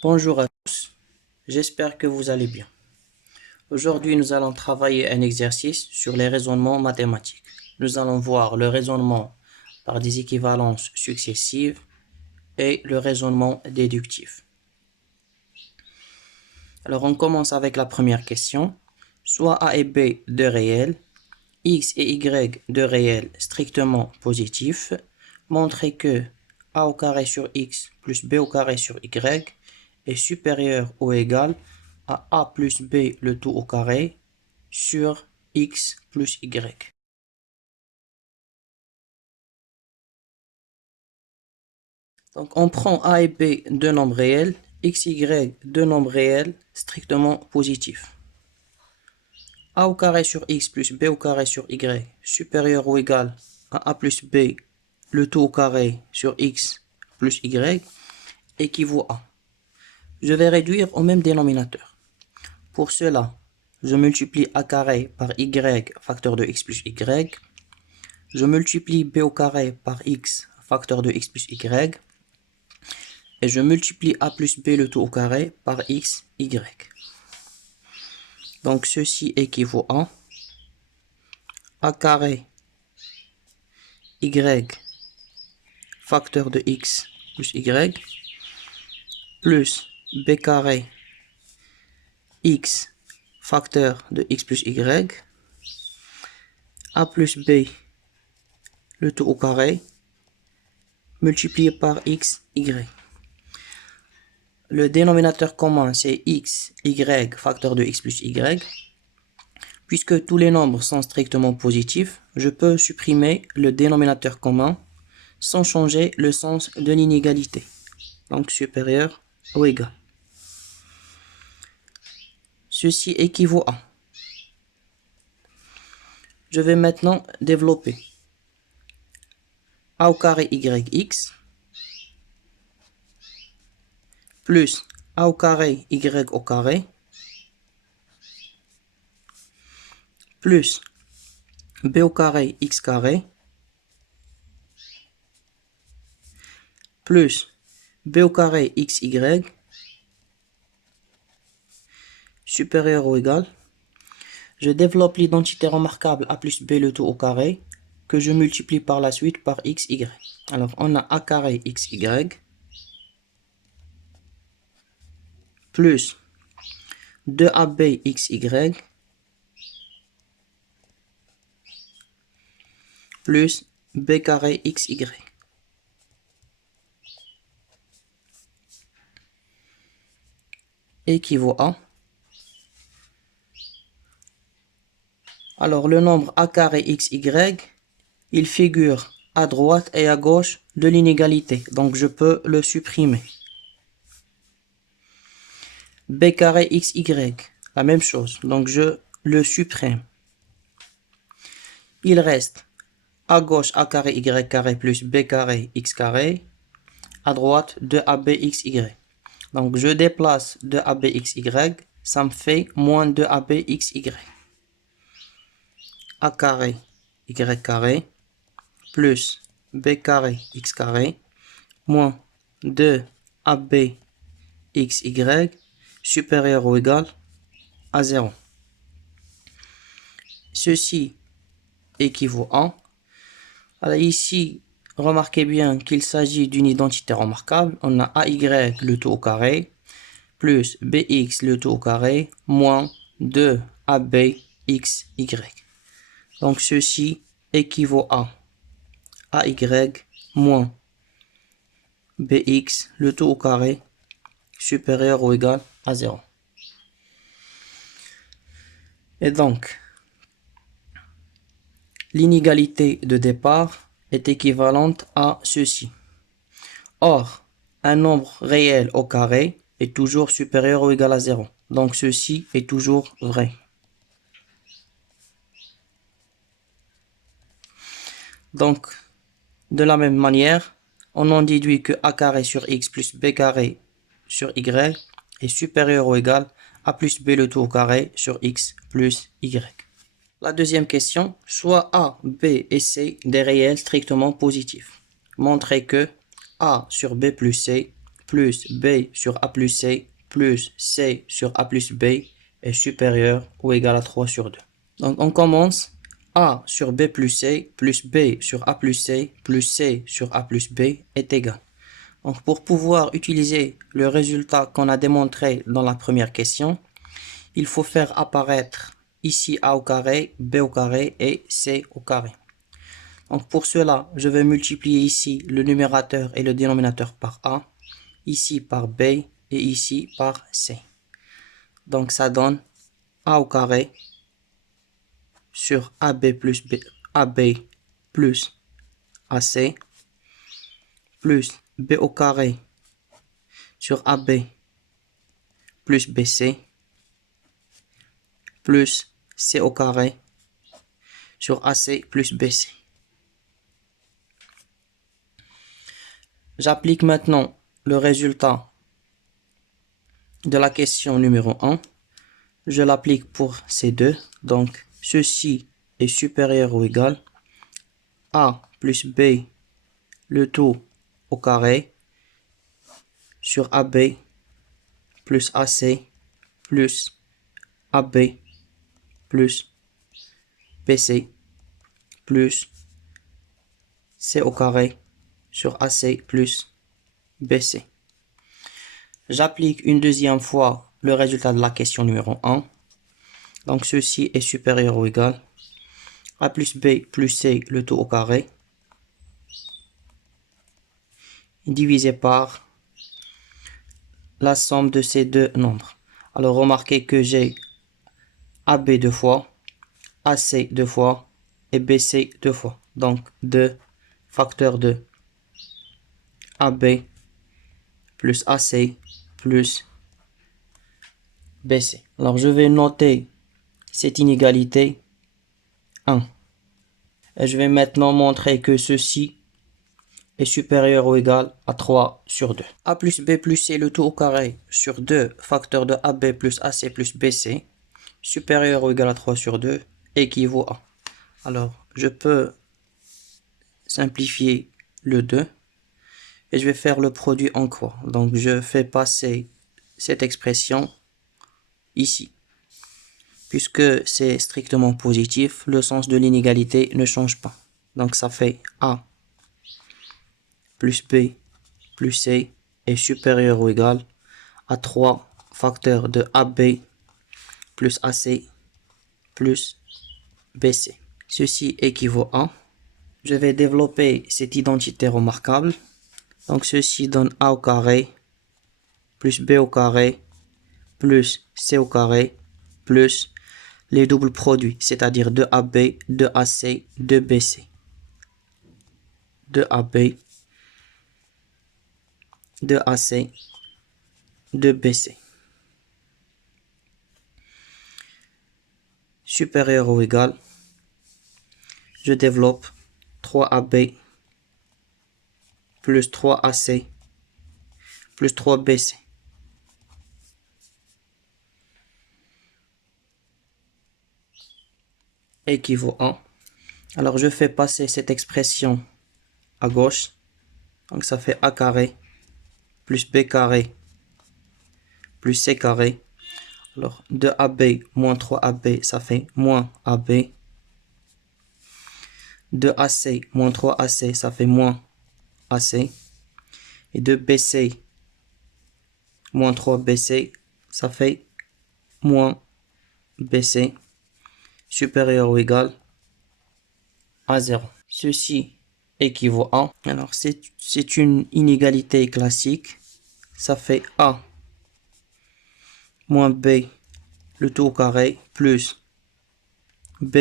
Bonjour à tous, j'espère que vous allez bien. Aujourd'hui, nous allons travailler un exercice sur les raisonnements mathématiques. Nous allons voir le raisonnement par des équivalences successives et le raisonnement déductif. Alors, on commence avec la première question. Soit A et B deux réels, X et Y deux réels strictement positifs, montrez que A au carré sur X plus B au carré sur Y est supérieur ou égal à A plus B le tout au carré sur X plus Y. Donc on prend A et B deux nombres réels, X, Y deux nombres réels strictement positifs. A au carré sur X plus B au carré sur Y supérieur ou égal à A plus B le tout au carré sur X plus Y équivaut à. Je vais réduire au même dénominateur. Pour cela, je multiplie A carré par Y facteur de X plus Y. Je multiplie B au carré par X facteur de X plus Y. Et je multiplie A plus B le tout au carré par X, Y. Donc ceci équivaut à A carré Y facteur de X plus Y plus B carré X facteur de X plus Y, A plus B le tout au carré multiplié par X, Y. Le dénominateur commun c'est X, Y facteur de X plus Y. Puisque tous les nombres sont strictement positifs, je peux supprimer le dénominateur commun sans changer le sens de l'inégalité. Donc supérieur ou égal. Ceci équivaut à. Je vais maintenant développer A au carré YX plus A au carré Y au carré plus B au carré X carré plus B au carré XY supérieur ou égal. Je développe l'identité remarquable A plus B le tout au carré que je multiplie par la suite par XY. Alors on a A carré XY plus 2AB XY plus B carré XY. Équivaut à. Alors le nombre A carré XY, il figure à droite et à gauche de l'inégalité. Donc je peux le supprimer. B carré XY, la même chose. Donc je le supprime. Il reste à gauche A carré Y carré plus B carré X carré. À droite 2ABXY. Donc je déplace 2ABXY, ça me fait moins 2ABXY. A carré Y carré plus B carré X carré moins 2ABXY supérieur ou égal à 0. Ceci équivaut à. Alors ici, remarquez bien qu'il s'agit d'une identité remarquable. On a AY le tout au carré plus BX le tout au carré moins 2ABXY. Donc ceci équivaut à AY moins BX le tout au carré supérieur ou égal à 0. Et donc, l'inégalité de départ est équivalente à ceci. Or, un nombre réel au carré est toujours supérieur ou égal à 0. Donc ceci est toujours vrai. Donc, de la même manière, on en déduit que A carré sur X plus B carré sur Y est supérieur ou égal à plus B le tout au carré sur X plus Y. La deuxième question, soit A, B et C des réels strictement positifs. Montrez que A sur B plus C plus B sur A plus C plus C sur A plus B est supérieur ou égal à 3 sur 2. Donc on commence. A sur B plus C plus B sur A plus C plus C sur A plus B est égal. Donc pour pouvoir utiliser le résultat qu'on a démontré dans la première question, il faut faire apparaître ici A au carré, B au carré et C au carré. Donc pour cela, je vais multiplier ici le numérateur et le dénominateur par A, ici par B et ici par C. Donc ça donne A au carré sur AB plus AC plus B au carré sur AB plus BC plus C au carré sur AC plus BC. J'applique maintenant le résultat de la question numéro 1. Je l'applique pour ces deux. Donc, ceci est supérieur ou égal à A plus B, le tout au carré, sur AB plus AC plus AB plus BC plus C au carré sur AC plus BC. J'applique une deuxième fois le résultat de la question numéro 1. Donc ceci est supérieur ou égal à A plus B plus C le tout au carré divisé par la somme de ces deux nombres. Alors remarquez que j'ai AB deux fois, AC deux fois et BC deux fois. Donc 2 facteur de AB plus AC plus BC. Alors je vais noter cette inégalité 1. Et je vais maintenant montrer que ceci est supérieur ou égal à 3 sur 2. A plus B plus C le tout au carré sur 2 facteur de AB plus AC plus BC supérieur ou égal à 3 sur 2 équivaut à. Alors je peux simplifier le 2 et je vais faire le produit en croix. Donc je fais passer cette expression ici. Puisque c'est strictement positif, le sens de l'inégalité ne change pas. Donc ça fait A plus B plus C est supérieur ou égal à 3 facteurs de AB plus AC plus BC. Ceci équivaut à. Je vais développer cette identité remarquable. Donc ceci donne A au carré plus B au carré plus C au carré plus les doubles produits, c'est-à-dire 2AB, 2AC, 2BC. 2AB, 2AC, 2BC. Supérieur ou égal, je développe 3AB plus 3AC plus 3BC. Équivaut à. Alors je fais passer cette expression à gauche. Donc ça fait A carré plus B carré plus C carré. Alors 2AB moins 3AB ça fait moins AB. 2AC moins 3AC ça fait moins AC. Et 2BC moins 3BC ça fait moins BC supérieur ou égal à 0. Ceci équivaut à. Alors c'est une inégalité classique. Ça fait A moins B le tout au carré plus B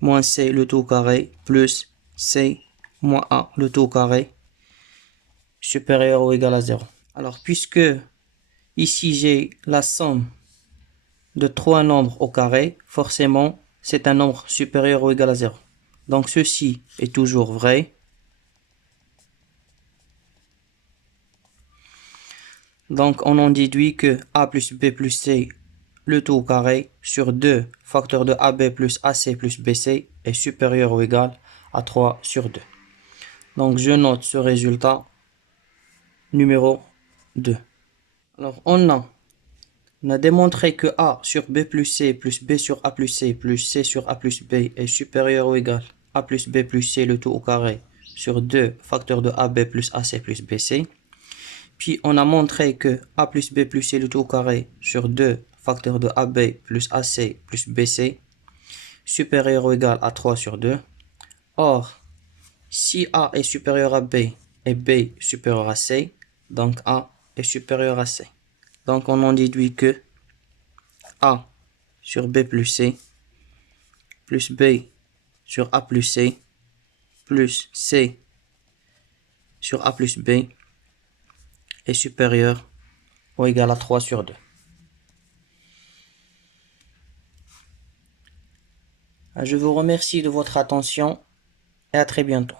moins C le tout au carré plus C moins A le tout au carré supérieur ou égal à 0. Alors puisque ici j'ai la somme de trois nombres au carré, forcément c'est un nombre supérieur ou égal à 0. Donc ceci est toujours vrai. Donc on en déduit que A plus B plus C le tout au carré sur 2 facteurs de AB plus AC plus BC est supérieur ou égal à 3 sur 2. Donc je note ce résultat numéro 2. Alors, on a démontré que A sur B plus C plus B sur A plus C plus C sur A plus B est supérieur ou égal à A plus B plus C le tout au carré sur 2 facteurs de AB plus AC plus BC. Puis on a montré que A plus B plus C le tout au carré sur 2 facteurs de AB plus AC plus BC supérieur ou égal à 3 sur 2. Or, si A est supérieur à B et B supérieur à C, donc A est supérieur à C. Donc on en déduit que A sur B plus C plus B sur A plus C plus C sur A plus B est supérieur ou égal à 3 sur 2. Je vous remercie de votre attention et à très bientôt.